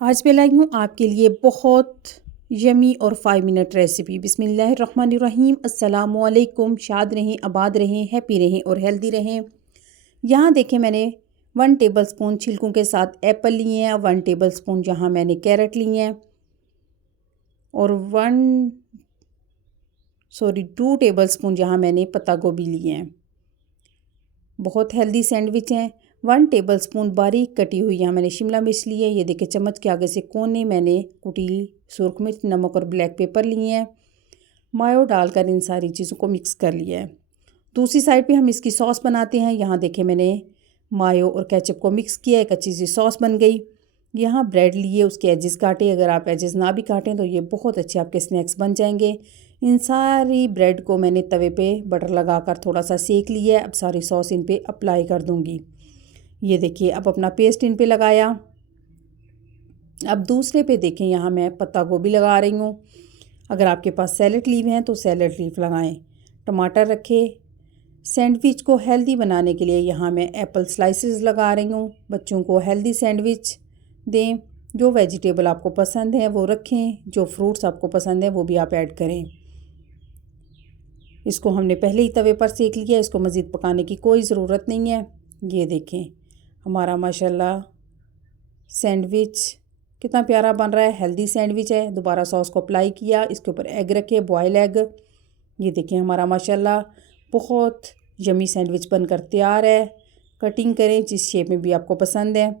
आज मैं लाई हूँ आपके लिए बहुत यमी और 5 मिनट रेसिपी। बिस्मिल्लाहिर्रहमानिर्रहीम। अस्सलामुअलैकुम। शाद रहें, आबाद रहें, हैप्पी रहें और हेल्दी रहें। यहाँ देखें, मैंने 1 टेबलस्पून छिलकों के साथ एप्पल लिए हैं, 1 टेबलस्पून यहाँ मैंने कैरेट लिए हैं और 2 टेबलस्पून यहाँ मैंने पत्ता गोभी लिए हैं। बहुत हेल्दी सैंडविच हैं। 1 टेबलस्पून बारीक कटी हुई यहाँ मैंने शिमला मिर्च ली है। ये देखिए, चम्मच के आगे से कोने मैंने कुटी सुरख मिर्च, नमक और ब्लैक पेपर लिए हैं। मायो डालकर इन सारी चीज़ों को मिक्स कर लिया है। दूसरी साइड पे हम इसकी सॉस बनाते हैं। यहाँ देखें, मैंने मायो और केचप को मिक्स किया, एक अच्छी सी सॉस बन गई। यहाँ ब्रेड लिए, उसके एजेस काटे। अगर आप एजेस ना भी काटें तो ये बहुत अच्छे आपके स्नैक्स बन जाएंगे। इन सारी ब्रेड को मैंने तवे पे बटर लगाकर थोड़ा सा सेक लिया है। अब सारी सॉस इन पे अप्लाई कर दूंगी। ये देखिए, अब अपना पेस्ट इन पे लगाया। अब दूसरे पे देखें, यहाँ मैं पत्ता गोभी लगा रही हूँ। अगर आपके पास सैलेड लीव हैं तो सैलेड लीव लगाएं। टमाटर रखे। सैंडविच को हेल्दी बनाने के लिए यहाँ मैं एप्पल स्लाइसेस लगा रही हूँ। बच्चों को हेल्दी सैंडविच दें। जो वेजिटेबल आपको पसंद है वो रखें, जो फ्रूट्स आपको पसंद है वो भी आप ऐड करें। इसको हमने पहले ही तवे पर सेक लिया, इसको मज़ीद पकाने की कोई ज़रूरत नहीं है। ये देखें, हमारा माशाल्लाह सैंडविच कितना प्यारा बन रहा है। हेल्दी सैंडविच है। दोबारा सॉस को अप्लाई किया, इसके ऊपर एग रखे, बॉयल एग। ये देखें, हमारा माशाल्लाह बहुत यमी सैंडविच बनकर तैयार है। कटिंग करें जिस शेप में भी आपको पसंद है।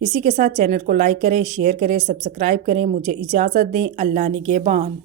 इसी के साथ चैनल को लाइक करें, शेयर करें, सब्सक्राइब करें। मुझे इजाज़त दें। अल्लाह निगहबान।